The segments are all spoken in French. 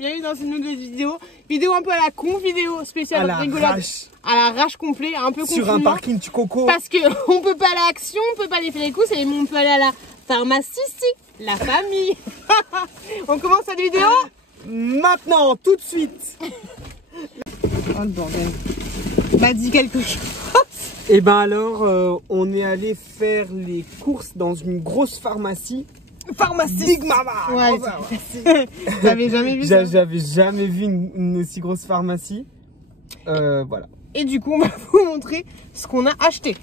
bienvenue dans une nouvelle vidéo. Vidéo un peu à la con, vidéo spéciale rigolote. À l'arrache complet, un peu sur un parking du coco. Parce que on peut pas aller à Action, on peut pas aller faire les courses, et on peut aller à la pharmacie, si, la famille. On commence cette vidéo maintenant, tout de suite. Oh le bordel. Bah dis quelque chose. Et ben alors, on est allé faire les courses dans une grosse pharmacie. Pharmacie Big Mama. Ouais, t'avais jamais vu ça? J'avais jamais vu une aussi grosse pharmacie. Voilà. Et du coup, on va vous montrer ce qu'on a acheté.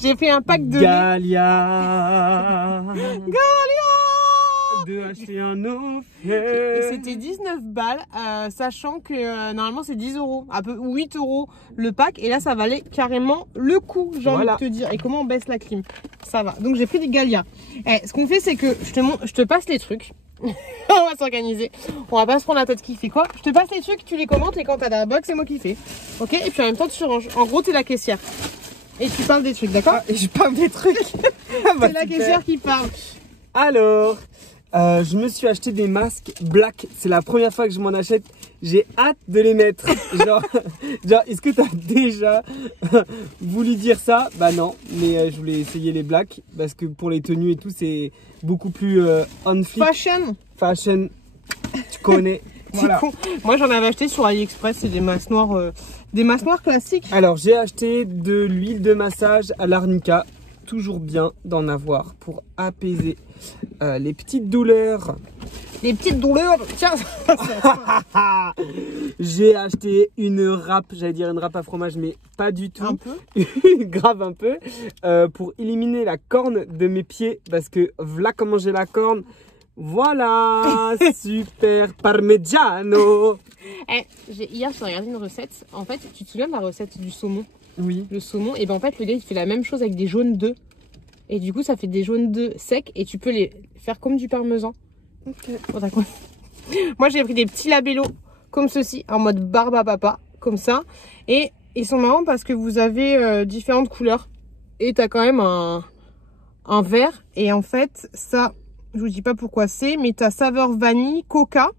J'ai pris un pack de Galia. De acheter un offert. Et c'était 19 balles, sachant que normalement c'est 10 euros, un peu 8 euros le pack. Et là, ça valait carrément le coup, j'ai envie de te dire. Et comment on baisse la clim? Ça va. Donc j'ai pris des Galia. Ce qu'on fait, c'est que je te passe les trucs. On va s'organiser. On va pas se prendre la tête qui fait quoi. Je te passe les trucs, tu les commentes, et quand t'as la box, c'est moi qui fais. Ok? Et puis en même temps, tu ranges. En gros, t'es la caissière. Et tu parles des trucs, d'accord? Et je parle des trucs. C'est la caissière qui parle. Alors, je me suis acheté des masques black. C'est la première fois que je m'en achète. J'ai hâte de les mettre. genre est-ce que tu as déjà voulu dire ça? Bah non, mais je voulais essayer les blacks parce que pour les tenues et tout, c'est beaucoup plus on fleek. Fashion, tu connais. Voilà. Moi, j'en avais acheté sur AliExpress. C'est des masques noirs classiques. Alors, j'ai acheté de l'huile de massage à l'arnica. Toujours bien d'en avoir pour apaiser les petites douleurs. Les petites douleurs, tiens. J'ai acheté une râpe, j'allais dire une râpe à fromage, mais pas du tout. Un peu. Grave un peu. Pour éliminer la corne de mes pieds, parce que voilà comment j'ai la corne. Voilà, super parmigiano. Hier, j'ai regardé une recette. En fait, tu te souviens de la recette du saumon? Oui. Le saumon, et ben en fait, le gars, il fait la même chose avec des jaunes d'œufs. Et du coup, ça fait des jaunes d'œufs secs, et tu peux les faire comme du parmesan. Okay. Bon, moi, j'ai pris des petits labellos comme ceci, en mode barbe à papa, comme ça. Et ils sont marrants parce que vous avez différentes couleurs. Et t'as quand même un vert. Et en fait, ça, je vous dis pas pourquoi c'est, mais t'as saveur vanille, coca.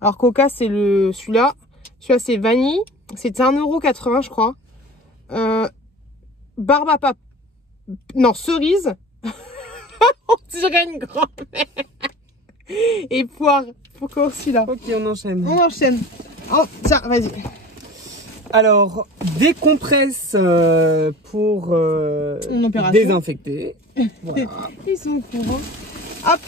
Alors, coca, c'est celui-là. Celui-là, c'est vanille. C'était 1,80 €, je crois. Barbe à papa. Non, cerise. On dirait une grand-mère. Et poire. Pourquoi aussi là? Ok, on enchaîne. On enchaîne. Oh, tiens, vas-y. Alors, des compresses pour désinfecter. Voilà. Ils sont courants. Hop.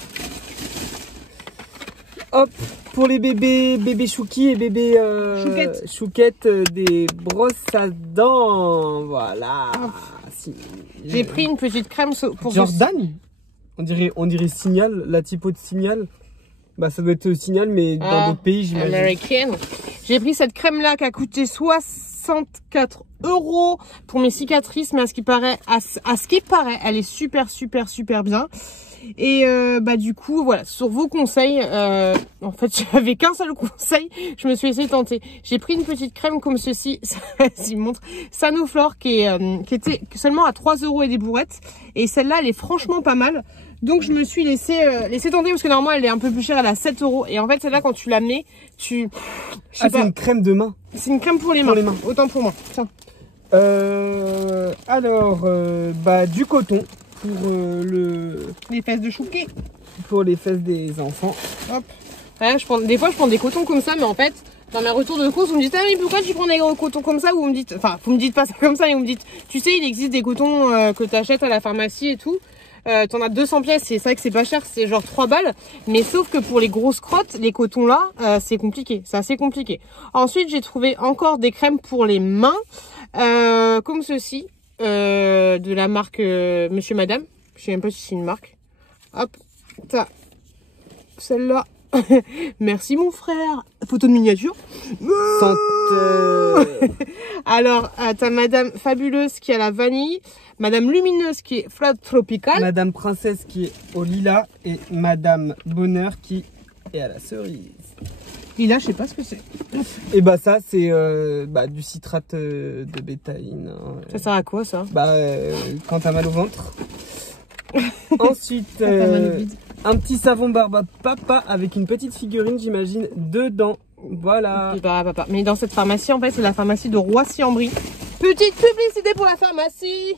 Hop, pour les bébés Chouki et bébés Chouquette, des brosses à dents. Voilà. Si, j'ai pris une petite crème pour Jordan. On dirait Signal, la typo de Signal. Bah ça doit être Signal, mais dans d'autres pays, j'imagine. Américaine. J'ai pris cette crème là qui a coûté 64 € pour mes cicatrices, mais à ce qui paraît, elle est super bien. Et bah du coup voilà, sur vos conseils, en fait j'avais qu'un seul conseil, je me suis laissé tenter. J'ai pris une petite crème comme ceci, ça montre, Sanoflore, qui était seulement à 3 € et des bourrettes, et celle-là elle est franchement pas mal. Donc je me suis laissé tenter, parce que normalement elle est un peu plus chère, elle est à 7 €. Et en fait celle-là, quand tu la mets, c'est une crème de main. C'est une crème pour les mains. Autant pour moi. Tiens. Alors bah du coton pour les fesses de Chouquet. Pour les fesses des enfants. Hop. Ouais, des fois je prends des cotons comme ça, mais en fait dans mes retours de course, vous me dites, ah mais pourquoi tu prends des gros cotons comme ça? Ou vous me dites, enfin vous me dites pas ça comme ça, mais vous me dites, tu sais, il existe des cotons que tu achètes à la pharmacie et tout. T'en as 200 pièces, c'est vrai que c'est pas cher, c'est genre 3 balles. Mais sauf que pour les grosses crottes, les cotons là, c'est compliqué, c'est assez compliqué. Ensuite, j'ai trouvé encore des crèmes pour les mains, comme ceci, de la marque Monsieur Madame. Je sais même pas si c'est une marque. Hop, t'as celle-là. Merci mon frère. Photo de miniature. Alors, t'as Madame Fabuleuse qui a la vanille, Madame Lumineuse qui est Flotte Tropicale, Madame Princesse qui est au lilas, et Madame Bonheur qui est à la cerise. Lilas, je sais pas ce que c'est. Et bah ça c'est du citrate de bétaïne. Ça sert à quoi ça? Quand t'as mal au ventre. Ensuite, Un petit savon barbe papa avec une petite figurine, j'imagine, dedans. Voilà. Papa. Mais dans cette pharmacie, en fait, c'est la pharmacie de Roissy-en-Brie. Petite publicité pour la pharmacie.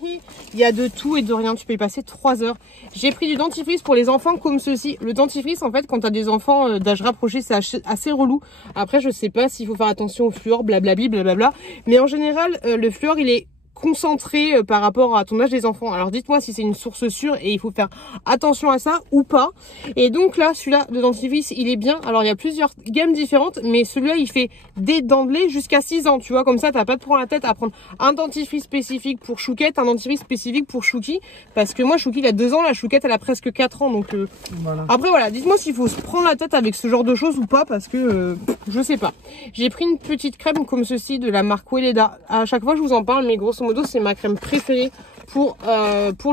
Il y a de tout et de rien. Tu peux y passer 3 heures. J'ai pris du dentifrice pour les enfants comme ceci. Le dentifrice, en fait, quand tu as des enfants d'âge rapproché, c'est assez relou. Après, je sais pas s'il faut faire attention au fluor, blablabli, blablabla. Mais en général, le fluor, il est concentré par rapport à ton âge des enfants. Alors dites-moi si c'est une source sûre et il faut faire attention à ça ou pas. Et donc là, celui-là de dentifrice, il est bien. Alors il y a plusieurs gammes différentes, mais celui-là il fait des dents de lait jusqu'à 6 ans. Tu vois, comme ça t'as pas de prendre la tête à prendre un dentifrice spécifique pour Chouquette, un dentifrice spécifique pour Chouki. Parce que moi Chouki il a 2 ans, la Chouquette elle a presque 4 ans. Donc voilà. Après voilà, dites-moi s'il faut se prendre la tête avec ce genre de choses ou pas, parce que je sais pas. J'ai pris une petite crème comme ceci de la marque Weleda. À chaque fois je vous en parle, mais grosso modo c'est ma crème préférée pour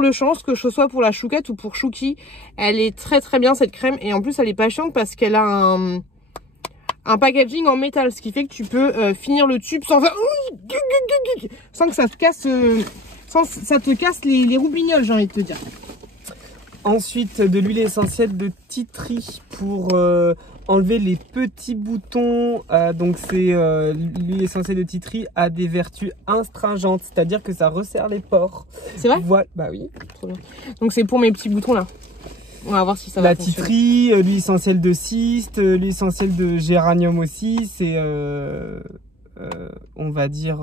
le change, que ce soit pour la Chouquette ou pour Chouki. Elle est très très bien cette crème, et en plus elle est pas chiante parce qu'elle a un packaging en métal, ce qui fait que tu peux finir le tube sans que ça te casse les roubignoles, j'ai envie de te dire. Ensuite, de l'huile essentielle de tea tree pour enlever les petits boutons. Donc c'est l'huile essentielle de tea tree a des vertus astringentes, c'est-à-dire que ça resserre les pores. C'est vrai? Voilà. Bah oui. Trop bien. Donc c'est pour mes petits boutons là. On va voir si ça va fonctionner. La tea tree, l'huile essentielle de cyste, l'huile essentielle de géranium aussi, c'est on va dire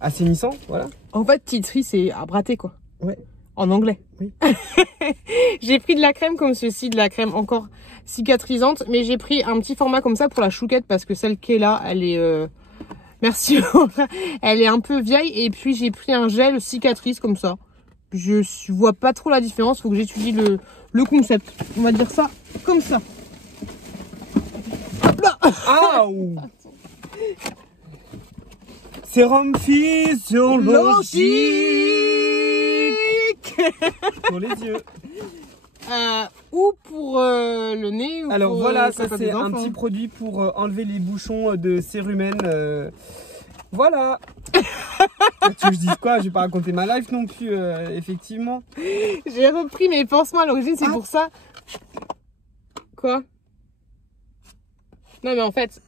assainissant, voilà. En fait, tea tree c'est à brater quoi. Ouais. En anglais. Oui. J'ai pris de la crème comme ceci, de la crème encore cicatrisante, mais j'ai pris un petit format comme ça pour la Chouquette parce que celle qui est là, elle est merci, elle est un peu vieille. Et puis j'ai pris un gel cicatrice comme ça. Je vois pas trop la différence, faut que j'étudie le concept. On va dire ça comme ça. Hop là. Aouh. Sérum physiologique pour les yeux. Ou pour le nez. Ou alors pour, voilà, ça c'est un petit produit pour enlever les bouchons de cérumen. Voilà. Tu veux que je dise quoi? Je vais pas raconter ma life non plus, effectivement. J'ai repris mes pansements à l'origine, c'est pour ça. Quoi? Non mais en fait,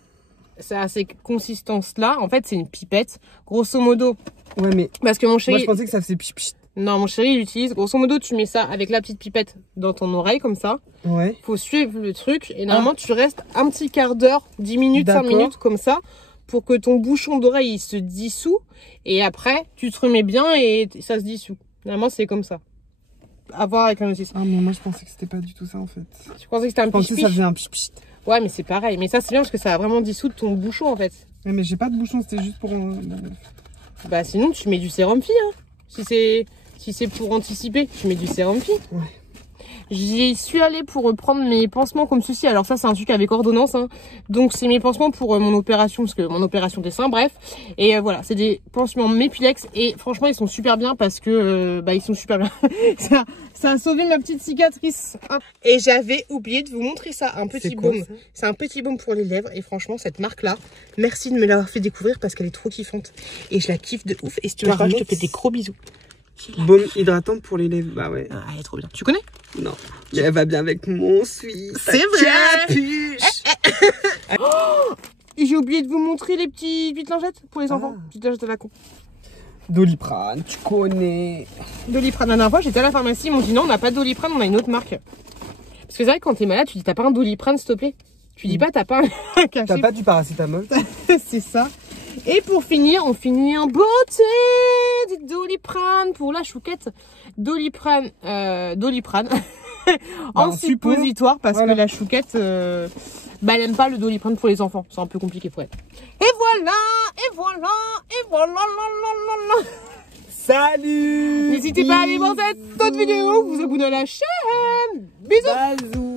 ça a ces consistances-là. En fait, c'est une pipette. Grosso modo. Ouais, mais parce que mon chéri... moi, je pensais que ça faisait pchit. Non, mon chéri, il utilise. Grosso modo, tu mets ça avec la petite pipette dans ton oreille, comme ça. Ouais. Faut suivre le truc. Et normalement, tu restes un petit quart d'heure, 10 minutes, 5 minutes, comme ça, pour que ton bouchon d'oreille, il se dissout. Et après, tu te remets bien et ça se dissout. Normalement, c'est comme ça. À voir avec un notice. Ah, mais moi, je pensais que c'était pas du tout ça, en fait. Tu pensais que c'était un Je pensais que ça faisait un pchit. Ouais, mais c'est pareil. Mais ça, c'est bien parce que ça va vraiment dissoudre ton bouchon, en fait. Ouais, mais j'ai pas de bouchon, c'était juste pour... Bah, sinon, tu mets du sérum fille, hein. Si c'est pour anticiper, tu mets du sérum fille. Ouais. J'y suis allée pour prendre mes pansements comme ceci. Alors ça, c'est un truc avec ordonnance, hein. Donc c'est mes pansements pour mon opération, parce que mon opération des seins, bref. Et voilà, c'est des pansements Mepilex. Et franchement, ils sont super bien parce que ils sont super bien. ça a sauvé ma petite cicatrice. Et j'avais oublié de vous montrer ça, un petit baume. C'est un petit baume pour les lèvres. Et franchement, cette marque-là, merci de me l'avoir fait découvrir parce qu'elle est trop kiffante. Et je la kiffe de ouf. Et si tu veux pas, je te fais des gros bisous. Baume hydratante pour les lèvres, bah ouais. Ah, elle est trop bien. Tu connais? Non, mais elle va bien avec mon suisse. C'est vrai. Capuche. Et j'ai oublié de vous montrer les petites lingettes pour les enfants. Petites lingettes à la con. Doliprane, tu connais. Doliprane. La dernière fois, j'étais à la pharmacie, ils m'ont dit non, on n'a pas de Doliprane, on a une autre marque. Parce que c'est vrai que quand t'es malade, tu dis t'as pas un Doliprane, s'il te plaît. Tu dis pas t'as pas un cachet. T'as pas du paracétamol. C'est ça. Et pour finir, on finit en beauté du Doliprane pour la Chouquette. Doliprane en suppositoire parce que la Chouquette, elle aime pas le Doliprane pour les enfants. C'est un peu compliqué pour elle. Et voilà, et voilà, et voilà, la. Salut. N'hésitez pas à aller voir cette autre vidéo, vous abonner à la chaîne. Bisous. Bisous.